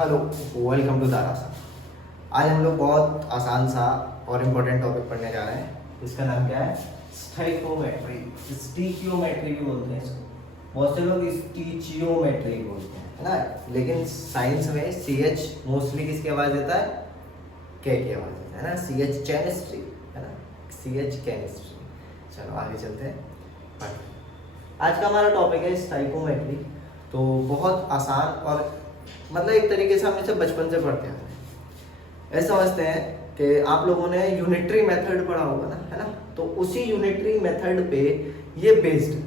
Hello, welcome to दारासा। आज हम लोग बहुत आसान सा और इम्पोर्टेंट टॉपिक पढ़ने जा रहे हैं। इसका नाम क्या है? स्टाइकियोमेट्री। स्टीकियोमेट्री भी बोलते हैं इसको, बहुत से लोग स्टीचियोमेट्री बोलते हैं, है ना। लेकिन साइंस में CH मोस्टली किसकी आवाज देता है? के की आवाज देता है ना। CH केमिस्ट्री, है ना। CH chemistry. चलो आगे चलते हैं। आज का हमारा टॉपिक है स्टाइकोमेट्री। तो बहुत आसान और मतलब एक तरीके से हम इसे बचपन से पढ़ते आ रहे हैं। ऐसा समझते हैं कि आप लोगों ने यूनिटरी मेथड पढ़ा होगा ना, है ना। तो उसी यूनिटरी मेथड पे ये बेस्ड है।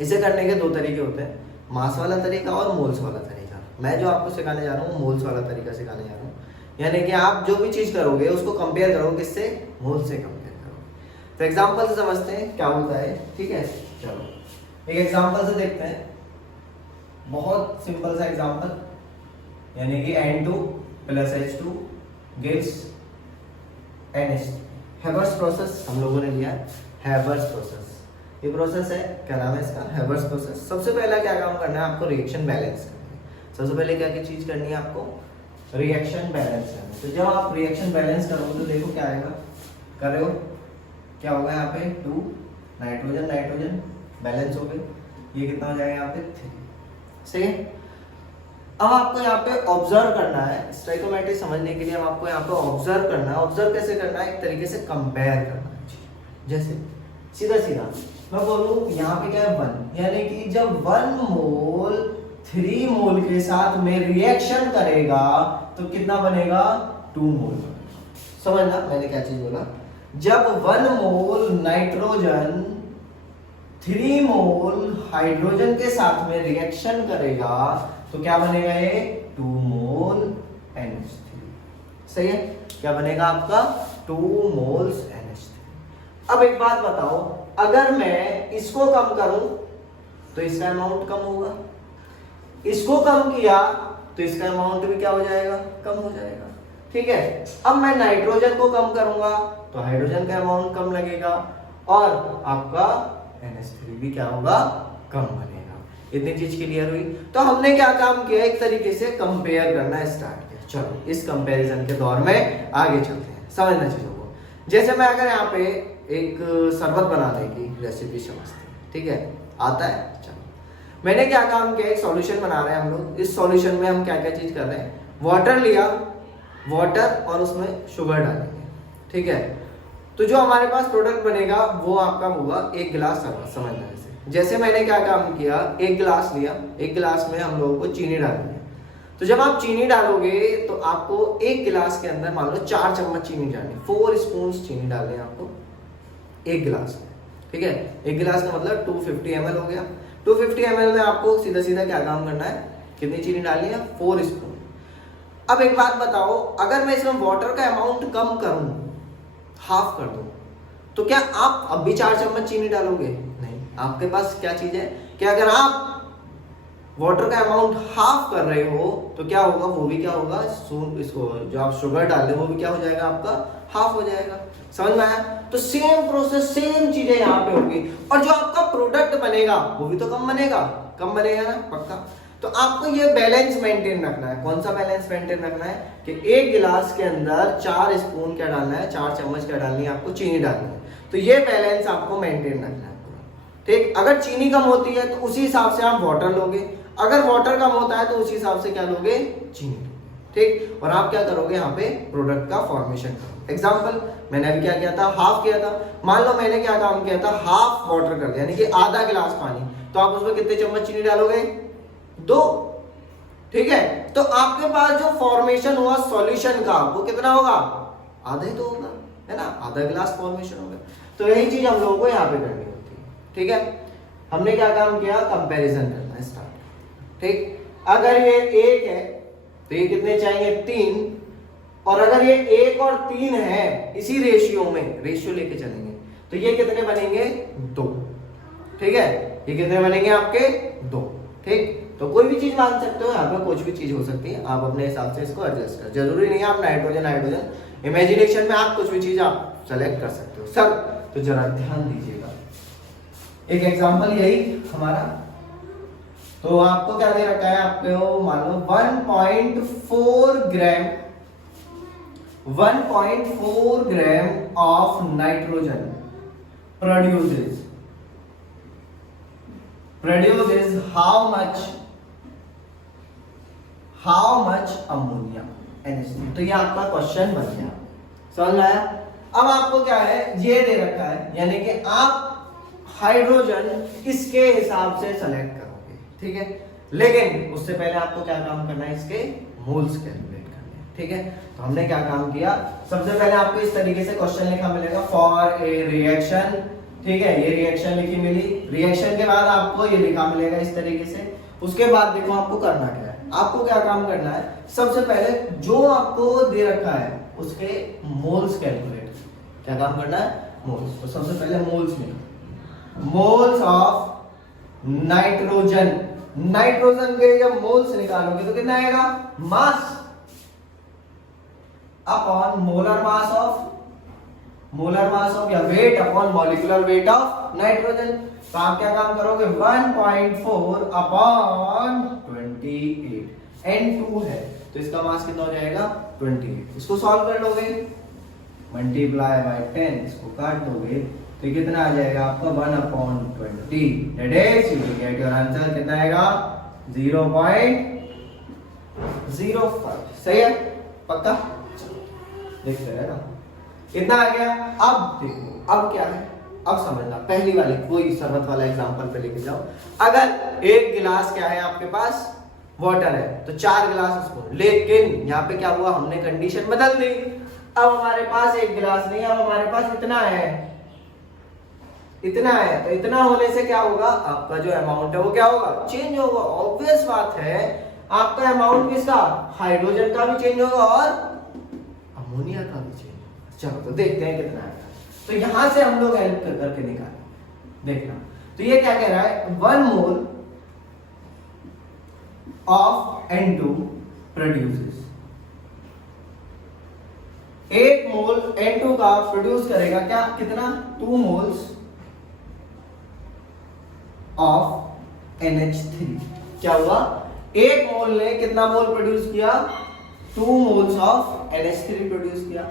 इसे करने के दो तरीके होते हैं, मास वाला तरीका और मोल्स वाला तरीका। मैं जो आपको सिखाने जा रहा हूँ मोल्स वाला तरीका सिखाने जा रहा हूँ। यानी कि आप जो भी चीज़ करोगे उसको कंपेयर करो किससे? मोल से कंपेयर करो। तो एग्जाम्पल से समझते हैं क्या होता है, ठीक है। चलो एक एग्जाम्पल से देखते हैं, बहुत सिंपल सा एग्जाम्पल, यानी कि N2 + H2 gives NH3। Haber's process हम लोगों ने लिया है। हेबर्स प्रोसेस, ये प्रोसेस है, क्या नाम है इसका? Haber's process. सबसे पहला क्या काम करना है आपको? रिएक्शन बैलेंस करना है। सबसे पहले क्या क्या चीज करनी है आपको? रिएक्शन बैलेंस करना है। तो जब आप रिएक्शन बैलेंस करोगे तो देखो क्या आएगा, कर रहे हो क्या होगा यहाँ पे? 2 नाइट्रोजन नाइट्रोजन बैलेंस हो गए। ये कितना हो जाएगा यहाँ पे? 3। सही है। अब आपको यहाँ पे ऑब्जर्व करना है। स्टाइकोमेट्री समझने के लिए अब आपको यहाँ पे ऑब्जर्व करना है। ऑब्जर्व कैसे करना है? एक तरीके से कंपेयर करना है। जैसे सीधा सीधा मैं बोलूँ यहाँ पे क्या है? 1, यानी कि जब 1 मोल 3 मोल के साथ में रिएक्शन करेगा तो कितना बनेगा? 2 मोल। समझना मैंने क्या चीज बोला? जब 1 मोल नाइट्रोजन 3 मोल हाइड्रोजन के साथ में रिएक्शन करेगा तो क्या बनेगा? ये 2 मोल NH3। सही है। क्या बनेगा आपका? 2 मोल्स NH3। अब एक बात बताओ, अगर मैं इसको कम करूं तो इसका अमाउंट कम होगा, इसको कम किया तो इसका अमाउंट भी क्या हो जाएगा? कम हो जाएगा। ठीक है। अब मैं नाइट्रोजन को कम करूंगा तो हाइड्रोजन का अमाउंट कम लगेगा और आपका NH3 भी क्या होगा? कम बनेगा। इतनी चीज क्लियर हुई। तो हमने क्या काम किया? एक तरीके से कंपेयर करना स्टार्ट किया। चलो इस कंपैरिजन के दौर में आगे चलते हैं, समझना चीजों को। जैसे मैं अगर यहाँ पे एक शरबत बनाने की रेसिपी समझते हैं, ठीक है, आता है। चलो मैंने क्या काम किया? एक सॉल्यूशन बना रहे हैं हम लोग। इस सॉल्यूशन में हम क्या क्या चीज कर रहे हैं? वाटर लिया, वाटर और उसमें शुगर डालेंगे, ठीक है। तो जो हमारे पास प्रोडक्ट बनेगा वो आपका होगा 1 गिलास शरबत। समझना जैसे मैंने क्या काम किया? 1 गिलास लिया, 1 गिलास में हम लोगों को चीनी डालनी है। तो जब आप चीनी डालोगे तो आपको 1 गिलास के अंदर मान लो 4 चम्मच चीनी डालनी है। 4 स्पून चीनी डालनी है आपको 1 गिलास में, ठीक है। 1 गिलास का मतलब 250 ml हो गया। 250 ml में आपको सीधा सीधा क्या काम करना है? कितनी चीनी डालनी है? 4 स्पून। अब एक बात बताओ, अगर मैं इसमें वाटर का अमाउंट कम करूं, हाफ कर दूं, तो क्या आप अब भी 4 चम्मच चीनी डालोगे? नहीं। आपके पास क्या चीज है कि अगर आप वाटर का अमाउंट हाफ कर रहे हो तो क्या होगा? वो भी क्या होगा? इसको जो आप शुगर डाल रहे हो वो भी क्या हो जाएगा? आपका हाफ हो जाएगा। समझ में आया? तो सेम प्रोसेस, सेम चीजें यहाँ पे होगी और जो आपका प्रोडक्ट बनेगा वो भी तो कम बनेगा। कम बनेगा ना, पक्का। तो आपको ये बैलेंस मेंटेन रखना है। कौन सा बैलेंस मेंटेन रखना है? कि 1 गिलास के अंदर 4 स्पून क्या डालना है? 4 चम्मच क्या डालनी है? आपको चीनी डालनी है। तो ये बैलेंस आपको मेंटेन रखना है पूरा, ठीक। अगर चीनी कम होती है तो उसी हिसाब से आप वाटर लोगे, अगर वाटर कम होता है तो उसी हिसाब से क्या लोगे? चीनी, ठीक। और आप क्या करोगे? यहाँ पे प्रोडक्ट का फॉर्मेशन करोगे। एग्जाम्पल मैंने अभी क्या किया था? हाफ किया था। मान लो मैंने क्या काम किया था? हाफ वाटर कर दिया, यानी कि आधा गिलास पानी। तो आप उसमें कितने चम्मच चीनी डालोगे? 2, ठीक है। तो आपके पास जो फॉर्मेशन हुआ सॉल्यूशन का वो कितना होगा? आधा ही तो होगा, है ना। आधा गिलास फॉर्मेशन होगा। तो यही चीज हम लोगों को यहाँ पे करनी होती है, ठीक है। हमने क्या काम किया? कंपैरिजन करना स्टार्ट, ठीक। अगर ये 1 है तो ये कितने चाहिए? 3। और अगर ये 1 और 3 है इसी रेशियो में, रेशियो लेके चलेंगे तो ये कितने बनेंगे? 2, ठीक है। ये कितने बनेंगे आपके? 2, ठीक। तो कोई भी चीज मान सकते हो, यहाँ पे कुछ भी चीज हो सकती है। आप अपने हिसाब से इसको एडजस्ट कर, जरूरी नहीं है आप नाइट्रोजन हाइड्रोजन, इमेजिनेशन में आप कुछ भी चीज आप सेलेक्ट कर सकते हो सर। तो जरा ध्यान दीजिएगा, एक एग्जांपल यही हमारा तो आपको क्या दे रखा है, आपको मान लो 1.4 gram of nitrogen produces how much ammonia NH3। तो ये आपका क्वेश्चन बन गया, समझ में आया। अब आपको क्या है, ये दे रखा है, यानी कि आप हाइड्रोजन इसके हिसाब से सेलेक्ट करोगे, ठीक है। लेकिन उससे पहले आपको क्या काम करना है, इसके मोल्स कैलकुलेट करने हैं, ठीक है। तो हमने क्या काम किया, सबसे पहले आपको इस तरीके से क्वेश्चन लिखा मिलेगा, फॉर ए रिएक्शन, ठीक है। ये रिएक्शन लिखी मिली, रिएक्शन के बाद आपको ये लिखा मिलेगा इस तरीके से। उसके बाद देखो आपको करना क्या है, आपको क्या काम करना है, सबसे पहले जो आपको दे रखा है उसके मोल्स कैलकुलेट, क्या काम करना है, मोल्स। तो सबसे पहले मोल्स में, मोल्स ऑफ नाइट्रोजन, नाइट्रोजन के जब मोल्स निकालोगे तो कितना आएगा, mass upon molar mass of या weight upon molecular weight of nitrogen. तो आप क्या काम करोगे, 1.4 अपॉन 28, N2 है तो इसका मास कितना हो जाएगा, 28। इसको सॉल्व कर लोगे, मल्टीप्लाई बाय 10, इसको काट दोगे तो कितना आ जाएगा आपका 1/20, that is you will get your answer, कितना आएगा 0.05। सही है, पक्का, देखते हैं ना कितना आ गया। अब देखो अब क्या है, अब समझना, पहली वाली कोई शरबत वाला एग्जांपल पे लेके जाओ। अगर एक गिलास क्या है आपके पास, वाटर है, तो 4 गिलास स्पून, लेकिन यहाँ पे क्या हुआ, हमने कंडीशन बदल दी। अब हमारे पास एक गिलास नहीं, अब हमारे पास इतना है, इतना है। तो इतना होने से क्या होगा, आपका जो अमाउंट है वो क्या होगा, चेंज होगा। ऑब्वियस बात है, आपका अमाउंट किसका, हाइड्रोजन का भी चेंज होगा और अमोनिया का भी चेंज होगा। चलो तो देखते हैं कितना है। तो यहां से हम लोग हेल्प करके निकालें, देखना। तो ये क्या कह रहा है, 1 mole of N2 produces, 1 mole N2 का प्रोड्यूस करेगा क्या, कितना, 2 मोल्स ऑफ NH3। क्या हुआ, 1 मोल ने कितना मोल प्रोड्यूस किया, 2 मोल्स ऑफ NH3 प्रोड्यूस किया।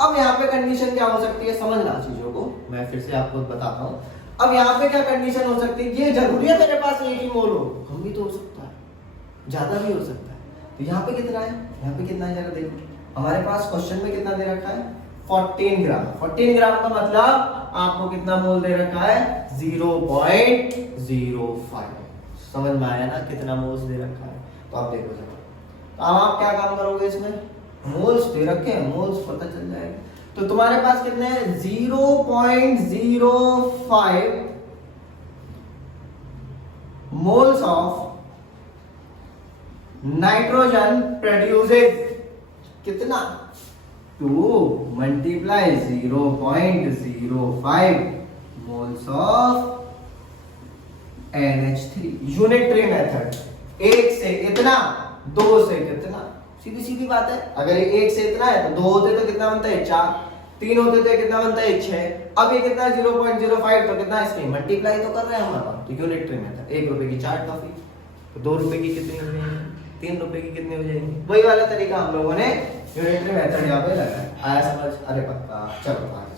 अब यहाँ पे कंडीशन क्या हो सकती है, समझना चीजों को, मैं फिर से आपको बताता हूँ। अब यहाँ पे क्या कंडीशन हो सकती है, ये जरूरी है मेरे पास 1 ही मोल हो, कम भी तो हो सकता है, ज्यादा भी हो सकता है। तो यहाँ पे कितना है, यहाँ पे कितना है जरा देखो, हमारे पास क्वेश्चन में कितना दे रखा है, 14 ग्राम। 14 ग्राम का मतलब आपको कितना मोल दे रखा है, 0.05। समझ में आया ना, कितना मोल्स दे रखा है। तो आप देखो जरा, तो आप क्या काम करोगे, इसमें मोल्स दे रखे हैं, मोल्स पता चल जाएगा। तो तुम्हारे पास कितने हैं, 0.05 मोल्स ऑफ नाइट्रोजन प्रोड्यूसेस कितना, 2 multiply 0.05 moles of NH3। Unitary method, 1 से कितना, 2 से कितना, सीधी सीधी बात है। अगर 1 से इतना है तो 2 होते तो कितना बनता है, 4, 3 होते तो कितना बनता है, 6। अब ये कितना 0.05, तो कितना, इसमें मल्टीप्लाई तो कर रहे हैं हमारा। तो यूनिटरी मेथड, 1 रुपए की 4 टॉफी, तो 2 रुपए की कितनी हो जाएंगी, 3 रुपए की कितनी हो जाएंगी। वही वाला तरीका हम लोगों ने यूनिटरी मेथड यहाँ पे लगाया। आया समझ, अरे पक्का, चलो आगे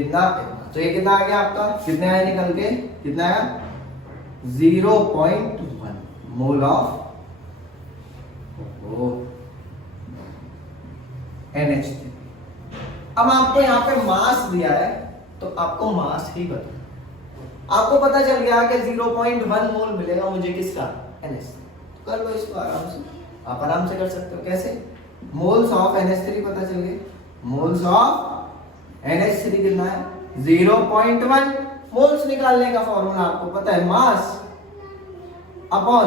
इतना इतना। तो ये कितना आ गया आपका, कितने आया निकल के, कितना आया, 0.1 मोल ऑफ NH3। अब आपको यहाँ पे मास दिया है, तो आपको मास ही पता, आपको पता चल गया कि 0.1 मोल मिलेगा मुझे किसका, NH3। कर लो इसको आराम से, आप आराम से कर सकते हो। कैसे, मोल्स ऑफ NH3 पता चल गए, मोल्स ऑफ NH3 कितना है, 0.1। मोल्स निकालने का फॉर्मूला आपको पता है, मास अपॉन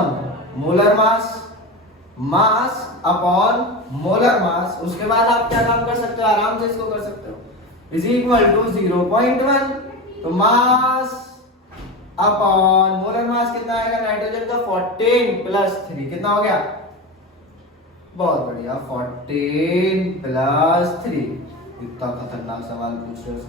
मोलर मास, मास अपॉन मोलर मास। उसके बाद आप क्या काम कर सकते हो, आराम से इसको कर सकते हो, इज इक्वल टू 0.1। तो मास अपॉन मोलर मास कितना आएगा, नाइट्रोजन का 14 + 3 कितना हो गया, बहुत बढ़िया, 14 + 3। इतना खतरनाक सवाल पूछ रहे हो,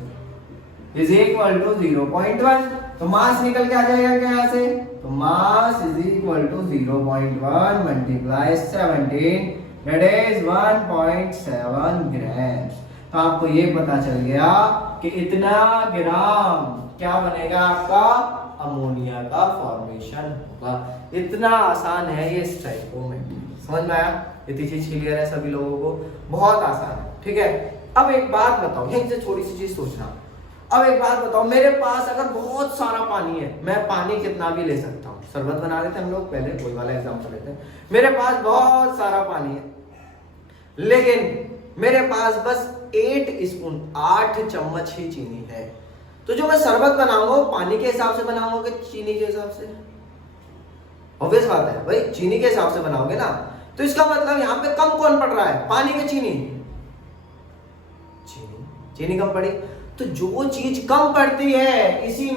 इज इक्वल टू 0.1। तो मास निकल के आ जाएगा क्या यहाँ से, तो mass is equal to 0.1 multiply 17 that is 1.7 gram. तो आपको ये पता चल गया कि इतना ग्राम क्या बनेगा आपका अमोनिया का फॉर्मेशन होगा। इतना आसान है ये स्टोइकोमेट्री। समझ में आया? इतनी चीज क्लियर है सभी लोगों को? बहुत आसान है। ठीक है, अब एक बात बताओ, यहीं से छोटी सी चीज सोचना। अब एक बात बताओ, मेरे पास अगर बहुत सारा पानी है, मैं पानी कितना भी ले सकता हूँ। शरबत बना लेते हम लोग, पहले कोई वाला एग्जांपल लेते हैं। मेरे पास बहुत सारा पानी है, लेकिन मेरे पास बस 8 चम्मच ही चीनी है। तो जो मैं शरबत बनाऊंगा पानी के हिसाब से बनाऊंगा कि चीनी के हिसाब से? ऑब्वियस बात है भाई, चीनी के हिसाब से बनाओगे ना। तो इसका मतलब यहाँ पे कम कौन पड़ रहा है, पानी के चीनी? चीनी कम पड़ी। तो जो चीज कम पड़ती है इसी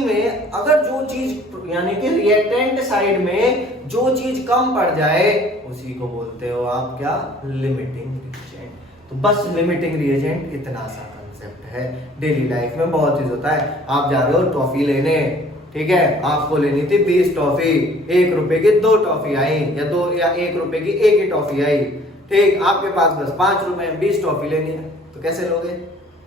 में अगर जो चीज यानी कि रिएक्टेंट साइड में जो चीज कम पड़ जाए उसी को बोलते हो आप क्या, लिमिटिंग रिएजेंट। तो बस लिमिटिंग रिएजेंट इतना सा कंसेप्ट है। डेली लाइफ में बहुत यूज होता है। आप जा रहे हो टॉफी लेने, ठीक है, आपको लेनी थी 20 टॉफी, 1 रुपए की 2 टॉफी आई, या 1 रुपए की 1 ही टॉफी आई। ठीक, आपके पास बस 5 रुपए में 20 टॉफी लेनी है, तो कैसे लोगे?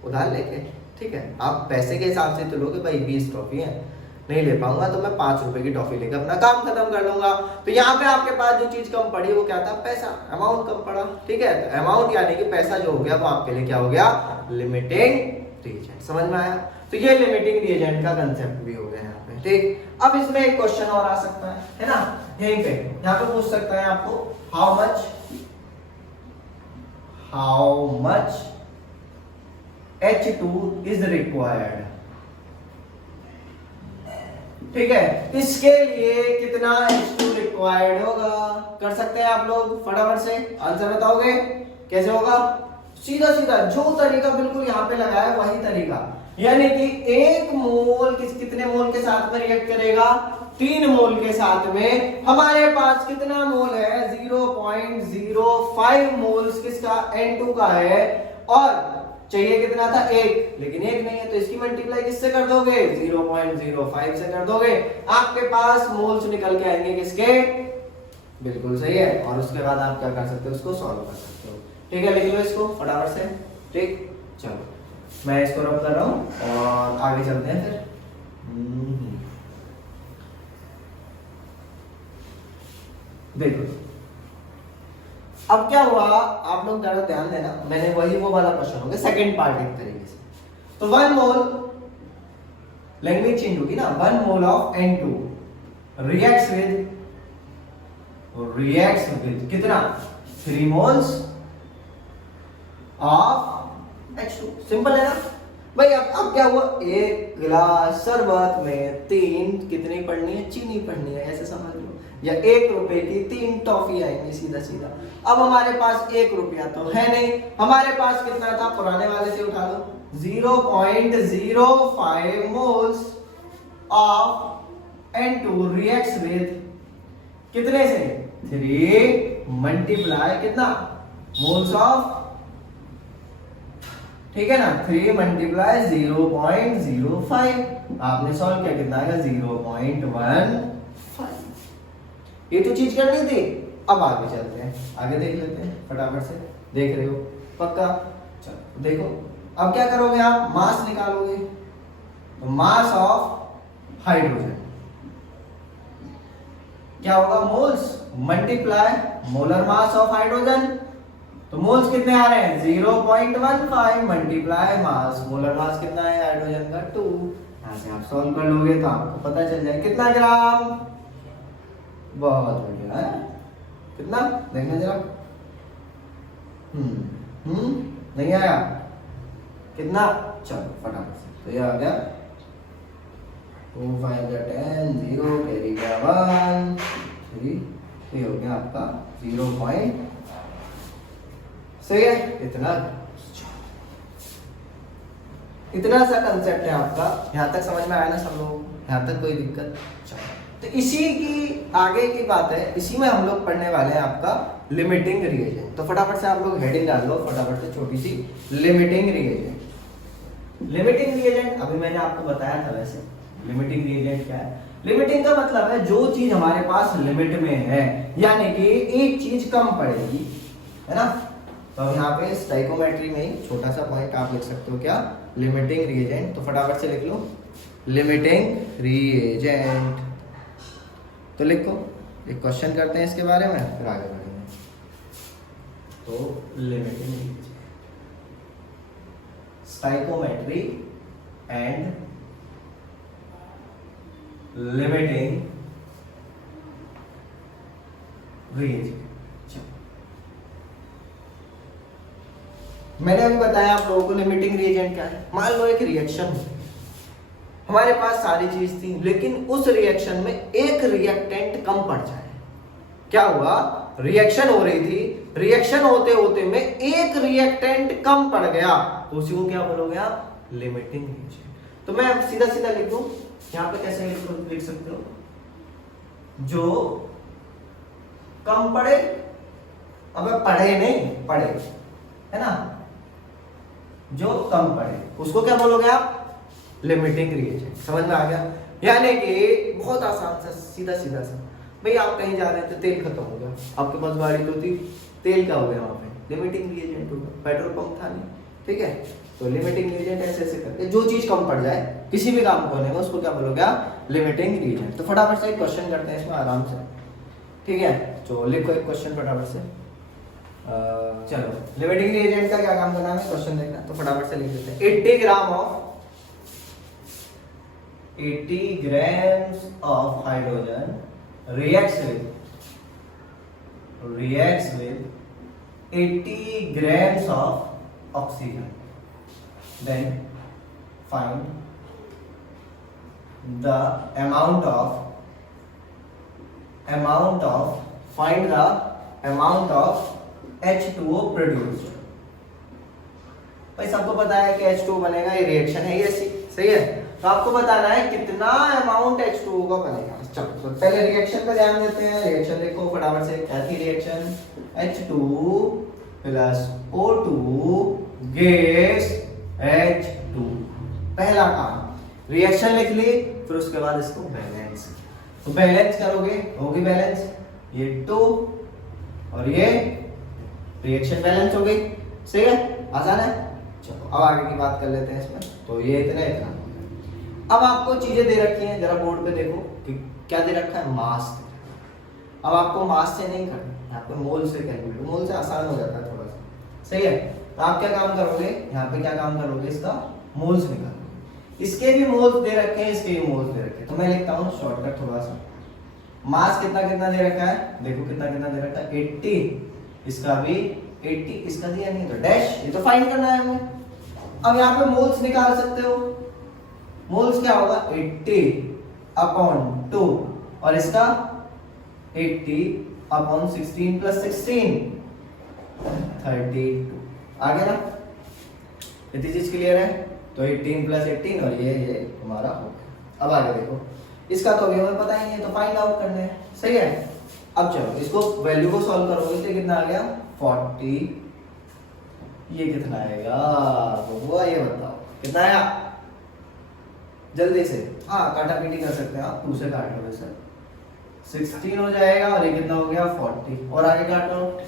उधार लेके। ठीक है, आप पैसे के हिसाब से तो लोगे भाई, 20 टॉफी है, नहीं ले पाऊंगा तो मैं 5 रुपए की टॉफी लेकर अपना काम खत्म कर लूंगा। तो यहाँ पे आपके पास जो चीज कम पड़ी वो क्या था, पैसा, अमाउंट कम पड़ा। ठीक है, तो अमाउंट यानी कि पैसा जो हो गया वो आपके लिए क्या हो गया, लिमिटिंग रिएजेंट। समझ में आया? तो ये लिमिटिंग रिएजेंट का कंसेप्ट भी हो गया यहाँ पे। ठीक, अब इसमें एक क्वेश्चन और आ सकता है ना, यहीं पे यहाँ पे पूछ सकता है आपको, how much H2 is required। ठीक है, इसके लिए कितना H2 रिक्वायर्ड होगा? कर सकते हैं आप लोग, फटाफट से आंसर बताओगे? कैसे होगा? सीधा जो तरीका बिल्कुल यहाँ पे लगा है वही तरीका, यानी कि 1 मोल कितने मोल के साथ में रिएक्ट करेगा, 3 मोल के साथ में। हमारे पास कितना मोल है, 0.05 मोल्स किसका, N2 का है, और चाहिए कितना था, 1, लेकिन 1 नहीं है, तो इसकी मल्टीप्लाई किससे कर दोगे, 0.05 से कर दोगे। आपके पास मोल्स निकल के आएंगे किसके, बिल्कुल सही है। और उसके बाद आप क्या कर सकते हो, उसको सॉल्व कर सकते हो। ठीक है, लिख लो इसको फटाफट से। ठीक, चलो मैं इसको रब कर रहा हूं और आगे चलते हैं फिर। देखो अब क्या हुआ, आप लोग ज्यादा ध्यान देना, मैंने वो वाला क्वेश्चन हो गया, सेकंड पार्ट एक तरीके से। तो 1 मोल लैंग्वेज चेंज होगी ना, 1 mole of N2 reacts with कितना, 3 मोल्स ऑफ H2। सिंपल है ना भाई। अब क्या हुआ, 1 गिलास शरबत में 3 कितनी पड़नी है, चीनी पड़नी है, ऐसे समझ लो, या 1 रुपए की 3 टॉफी आएंगी, सीधा। अब हमारे पास 1 रुपया तो है नहीं, हमारे पास कितना था, पुराने वाले से उठा लो, 0.05 moles of N2 reacts with कितने से, 3 मल्टीप्लाई कितना, मोल्स ऑफ, ठीक है ना, 3 मल्टीप्लाई 0.05। आपने सॉल्व किया, कितना आएगा, 0.15। ये तो चीज करनी थी। अब आगे चलते हैं, आगे देख लेते हैं फटाफट से। देख रहे हो पक्का? चलो देखो, अब क्या करोगे आप, मास निकालोगे। तो मास ऑफ हाइड्रोजन क्या होगा, moles multiply molar mass of hydrogen. तो मोल्स कितने आ रहे हैं, 0.15 मल्टीप्लाई मास, मोलर मास कितना है हाइड्रोजन का, 2। यहां से आप सॉल्व कर लोगे तो आपको पता चल जाए कितना ग्राम। बहुत बढ़िया है, कितना देखना जरा। नहीं आया, कितना, चलो फटाफट से, तो ये आ गया 2 5 10 0 कैरी गया 1 3, ये हो गया आपका 0. सही है, इतना सा कंसेप्ट है आपका। यहां तक समझ में आया ना सब लोग, यहां तक कोई दिक्कत? चलो, तो इसी की आगे की बात है, इसी में हम लोग पढ़ने वाले हैं आपका लिमिटिंग रिएजेंट। तो फटाफट से आप लोग हेडिंग डाल दो फटाफट से, छोटी सी, लिमिटिंग रिएजेंट। लिमिटिंग रिएजेंट अभी मैंने आपको बताया था, वैसे लिमिटिंग रिएजेंट क्या है? लिमिटिंग का मतलब है जो चीज हमारे पास लिमिट में है, यानी कि एक चीज कम पड़ेगी, है ना। तो अब यहाँ पे स्टाइकोमेट्री में ही छोटा सा पॉइंट आप लिख सकते हो, क्या? Limiting reagent. तो फटाफट से लिख लो लिमिटिंग रिएजेंट। तो लिखो, एक क्वेश्चन करते हैं इसके बारे में, फिर आगे बढ़ेंगे। तो limiting reagent, stoichiometry and limiting reagent. मैंने अभी बताया आप लोगों को लिमिटिंग रिएजेंट क्या है। मान लो एक रिएक्शन, हमारे पास सारी चीज थी, लेकिन उस रिएक्शन में एक रिएक्टेंट कम पड़ जाए। क्या हुआ? रिएक्शन हो रही थी, रिएक्शन होते होते में एक रिएक्टेंट कम पड़ गया, तो उसी को क्या बोलोगे आप? Limiting reagent. तो मैं सीधा सीधा लिख दूं, यहां पे कैसे लिख सकते हो? जो कम पड़े, अबे पढ़े नहीं, पढ़े, है ना, जो कम पड़े उसको क्या बोलोगे आप? Limiting reagent. समझ में आ गया? यानी कि बहुत आसान सा, सीधा सीधा सा। भाई आप कहीं जा रहे थे, तेल खत्म हो गया, आपके पास गाड़ी तो थी, तेल क्या हो गया वहां पे? लिमिटिंग रिएजेंट हो गया, पेट्रोल पंप था नहीं, ठीक है। तो लिमिटिंग रिएजेंट ऐसे ऐसे करके जो चीज कम पड़ जाए किसी भी काम को होने में, उसको क्या बोलोगे आप? Limiting reagent. तो फटाफट से एक क्वेश्चन करते हैं इसमें आराम से, ठीक है। तो लिखो एक क्वेश्चन फटाफट से। चलो, लिमिटिंग रिएजेंट का क्या काम करना है, क्वेश्चन देखना, तो फटाफट से लिख देते हैं। 80 grams of hydrogen reacts with 80 grams of oxygen. Then find the amount of H2O produced. भाई सबको पता है कि H2O बनेगा, ये रिएक्शन है, ये सही है। तो आपको बताना है कितना अमाउंट H2O का बनेगा। चलो तो पहले रिएक्शन पे ध्यान देते हैं। रिएक्शन लिखो फटाफट से, क्या थी reaction? H2 plus O2 gas H2। पहला काम रिएक्शन लिख ली, फिर उसके बाद इसको बैलेंस। तो बैलेंस करोगे, होगी बैलेंस, ये 2 और ये रिएक्शन बैलेंस हो गई, सही है, आसान है। चलो अब आगे की बात कर लेते हैं इसमें। तो ये इतना इतना। अब आपको चीजें दे रखी हैं, जरा बोर्ड पे देखो कि क्या दे रखा है? मास। अब आपको मास से नहीं करना, यहाँ पे मोल से कैलकुलेट, मोल से आसान हो जाता है थोड़ा सा, सही है। तो आप क्या काम करोगे, यहाँ पे क्या काम करोगे? इसका मोल्स निकालोगे। इसके भी मोल्स दे रखे हैं, इसके भी मोल्स दे रखे हैं। तो मैं लिखता हूँ शॉर्टकट थोड़ा सा। मास कितना कितना दे रखा है, देखो कितना कितना दे रखा है, 80, इसका भी 80, इसका दिया नहीं तो डैश, ये तो फाइंड करना है हमें। अब यहाँ पे मोल्स निकाल सकते हो। मोल्स क्या होगा? 80/2 और इसका 80/16 + 16 32। आ गया ना? इतनी चीज क्लियर है? तो 18 + 18 और ये हमारा हो गया। अब आगे देखो, इसका तो अभी हमें पता ही नहीं है, तो फाइंड आउट करने हैं, सही है। अब चलो इसको वैल्यू को सॉल्व करोगे तो कितना आ गया? 40। ये कितना आएगा वो ये बताओ, कितना आया? जल्दी से, हाँ काटा पीटी कर सकते हैं आप, 2 से काट लो सर, 16 हो जाएगा और ये कितना हो गया? 40। और आगे काट लो,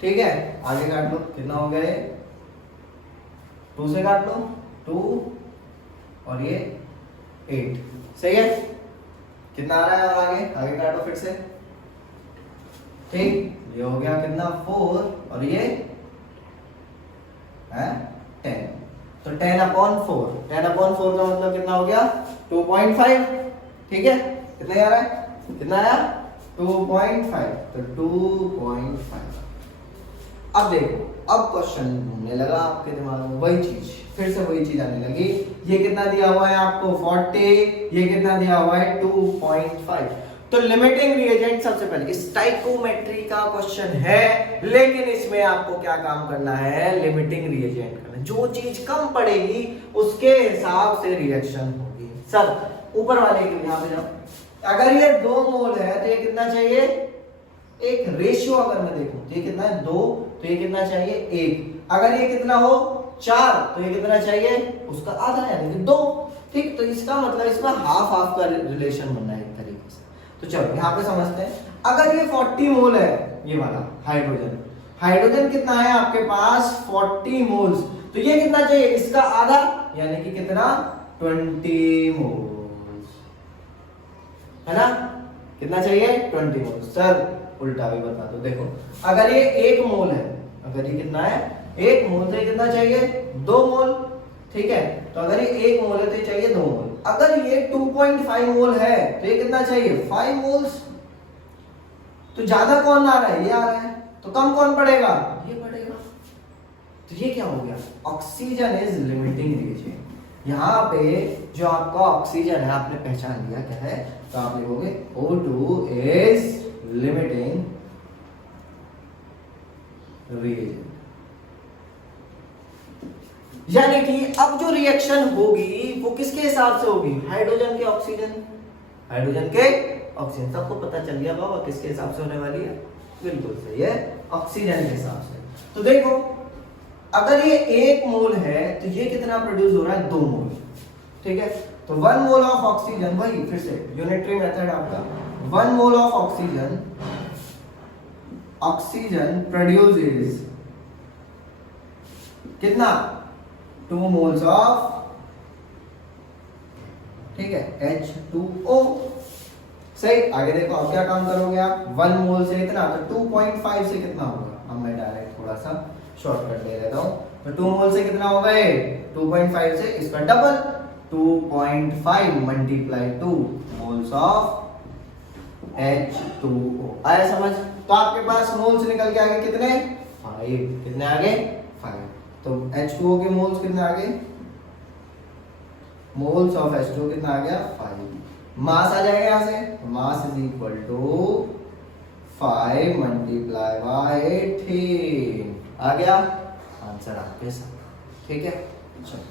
ठीक है, आगे काट लो, कितना हो गया? 2 से काट लो, 2 और ये 8, सही है। कितना आ रहा है? और आगे काटो फिर से, ठीक, ये हो गया कितना? 4 और ये है 10। तो 10/4, 10/4 का मतलब कितना हो गया? 2.5, ठीक है। कितना आ रहा है? कितना आया? 2.5, तो 2.5। अब देखो, अब क्वेश्चन घूमने लगा आपके दिमाग में, वही चीज, फिर से वही चीज आने लगी। ये कितना दिया हुआ है आपको? 40, ये कितना दिया हुआ है? 2.5। तो लिमिटिंग रिएजेंट सबसे पहले स्टाइकोमेट्री का क्वेश्चन है, लेकिन इसमें आपको क्या काम करना है? लिमिटिंग रिएजेंट करना। जो चीज कम पड़ेगी उसके हिसाब से रिएक्शन होगी। सब ऊपर वाले के यहां पे जाओ। अगर ये 2 मोल है तो ये कितना चाहिए? एक रेशियो अगर मैं देखूं तो ये कितना है? 2, तो ये कितना चाहिए? 1। अगर ये कितना हो? 4, तो ये कितना चाहिए? उसका आधा, यानी कि 2। ठीक, तो इसका मतलब इसमें हाफ हाफ का रिलेशन बनना है एक तरीके से। तो चलो यहाँ पे समझते हैं, अगर ये 40 मोल है ये वाला हाइड्रोजन, हाइड्रोजन कितना है आपके पास 40 मोल्स, तो ये कितना चाहिए इसका आधा, यानी कि कितना 20 मोल्स, है ना, कितना चाहिए 20 मोल्स। सर उल्टा भी बता दो, देखो अगर ये 1 मोल है, अगर ये कितना है 1 मोल, तो ये कितना चाहिए 2 मोल, ठीक है, तो अगर ये 1 मोल है तो ये चाहिए 2 मोल। अगर ये 2.5 मोल है तो ये कितना चाहिए 5 मोल्स। तो ज्यादा कौन आ रहा है, ये आ रहा है, तो कम कौन पड़ेगा, ये पड़ेगा। तो ये क्या हो गया, ऑक्सीजन इज लिमिटिंग रिएजेंट। यहाँ पे जो आपका ऑक्सीजन है आपने पहचान लिया क्या है, तो आप लिखोगे O2 इज लिमिटिंग रिएजेंट। यानी कि अब जो रिएक्शन होगी वो किसके हिसाब से होगी, हाइड्रोजन के ऑक्सीजन, हाइड्रोजन के ऑक्सीजन। सबको पता चल गया बाबा किसके हिसाब से होने वाली है, बिल्कुल सही है, ऑक्सीजन के हिसाब से। तो देखो अगर ये 1 मोल है तो ये कितना प्रोड्यूस हो रहा है 2 मोल, ठीक है, तो 1 मोल ऑफ ऑक्सीजन, वही फिर से यूनिटरी मेथड आपका, 1 mole of oxygen, oxygen produces कितना 2 मोल्स ऑफ, ठीक है, H2O। सही, आगे देखो अब क्या काम करोगे आप, 1 मोल से इतना तो 2.5 से कितना होगा, अब मैं डायरेक्ट थोड़ा सा शॉर्टकट ले लेता हूं, तो 2 मोल से कितना होगा ये 2.5 से इसका double 2.5 multiply 2 moles of H2O। आया समझ, तो आपके पास मोल्स निकल के आगे कितने 5, कितने आगे 5, तो H2O के मोल्स कितने आ गए, मोल्स ऑफ H2O कितना आ गया 5, मास आ जाएगा यहां से, mass is equal to 5 multiply by 18, आ गया आंसर आपके साथ, ठीक है।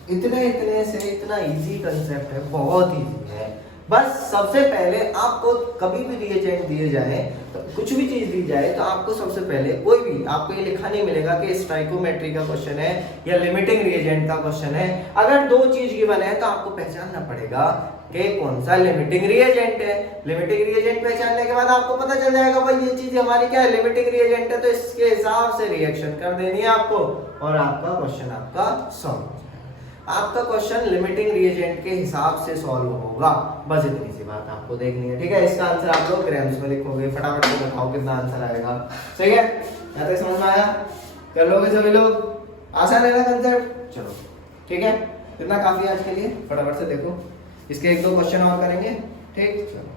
इतने से इतना इजी कंसेप्ट है, बहुत इजी है। बस सबसे पहले आपको कभी भी रिएजेंट दिए जाए, तो कुछ भी चीज दी जाए, तो आपको सबसे पहले कोई भी आपको ये लिखा नहीं मिलेगा कि स्टोइकोमेट्री का क्वेश्चन है या लिमिटिंग रिएजेंट का क्वेश्चन है। अगर 2 चीज गिवन है तो आपको पहचानना पड़ेगा कि कौन सा लिमिटिंग रिएजेंट है। लिमिटिंग रिएजेंट पहचानने के बाद आपको पता चल जाएगा भाई ये चीज हमारी क्या है, लिमिटिंग रिएजेंट है, तो इसके हिसाब से रिएक्शन कर देनी है आपको, और आपका क्वेश्चन आपका सॉल्व। आपका क्वेश्चन लिमिटिंग रिएजेंट के हिसाब से सॉल्व होगा, बस इतनी सी बात आपको देखनी है, ठीक है। इसका आंसर आप लोग ग्राम्स में लिखोगे, फटाफट से बताओ कितना आंसर आएगा, सही है, यहाँ तक समझ में आया, कर लोगे सभी लोग, आसान है ना कंसेप्ट, चलो ठीक है, इतना काफी आज के लिए, फटाफट से देखो, इसके 1-2 क्वेश्चन और करेंगे, ठीक, चलो।